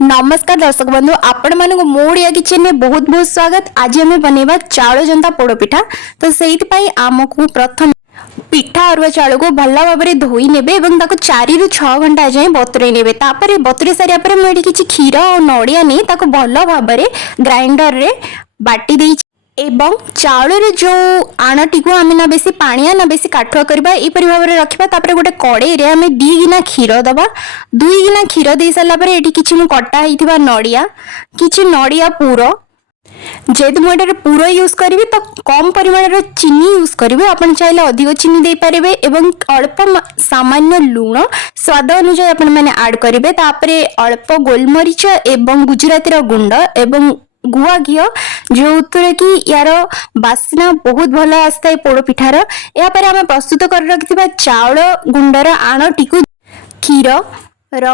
नमस्कार दर्शक बंधु आपण मानक मो ओडिया किचन में बहुत बहुत स्वागत। आज आम बनवा चाउल जंता पोड़पिठा। तो से आमको प्रथम पिठा अरुआ चाउल को भल भाव में धोई नेबे एवं ताको 4 ରୁ 6 घंटा जाए बतुरे नेबे। तापर बतुरे सारिया पर मुझे किछि क्षीर और नड़िया नहीं ताको भल भाव में ग्राइंडर रे बाटी देई एवं चाउल जो आणटी को आम ना बेसी पानिया ना बेसी काठुआ करबा एपरि भाव में रखिबा। तापर गोटे कड़ाई रे आम 2 गिना क्षीर दबा। 2 गिना क्षीर दे सारा पर एठी किछि मु कटा हिथिबा नड़िया किछि नड़िया पूर जेहेतु मुझे पूरा यूज करी तो कम परिमाण चीनी यूज करेंगे। आप चाहिए अधिक चीनी दे पारे एवं अल्प सामान्य लुण स्वाद अनुसार आपण मैंने ऐड करेंगे। तापर अल्प गोलमरीच एवं गुजराती गुंड एवं गुआ घी जो कि यार बास्ना बहुत भल आसता है पोड़ पिठार। यापर आम प्रस्तुत कर रखिथिबा चाउल गुंडर आणटी को क्षीर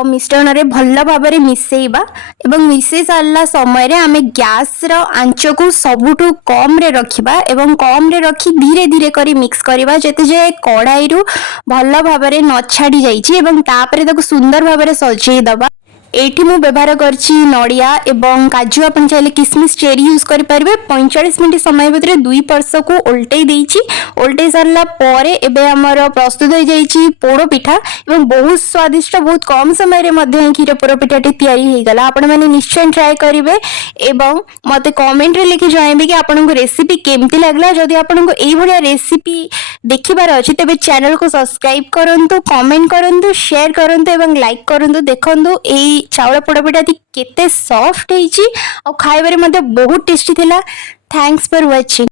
मिश्रण रे भल भाव में मिसेइबा एवं मिसई सारा समय आम गैस आंच को सबुठु कम रे रखिबा एवं कम रे रखी धीरे धीरे करी मिक्स करबा जेते जे कड़ाई रु भल भाव में न छाड़ी जाइछि एवं तापरे ताको सुंदर भाव में सजेई दबा। एठी मु व्यवहार करछि नड़िया एवं काजू अपन चाहिए किसमिस चेरी यूज करि परिबे। 45 मिनिट समय भितर 2 पर्स को उल्टै देइछि। उल्टै सारला परे एबे हमर प्रस्तुत हो जाइछि पोड़ पिठा एवं बहुत स्वादिष्ट बहुत कम समय रे मध्ये खीर पोड़ पिठाटी तैयारी हे गला। आपण माने निश्चय ट्राई करिवे एवं मते कमेंट रे लिखि जणाइबे कि आपनको रेसिपी केमति लागला। जदि आपनको एई भलिया रेसिपी देखिबार अछि तबे चैनल को सब्सक्राइब करंतु, कमेंट करंतु, शेयर करंतु एवं लाइक करंतु। देखंतु एई चाउल पोड़पिठा केते सॉफ्ट है और खाइबारे बहुत टेस्टी थिला। Thanks for watching.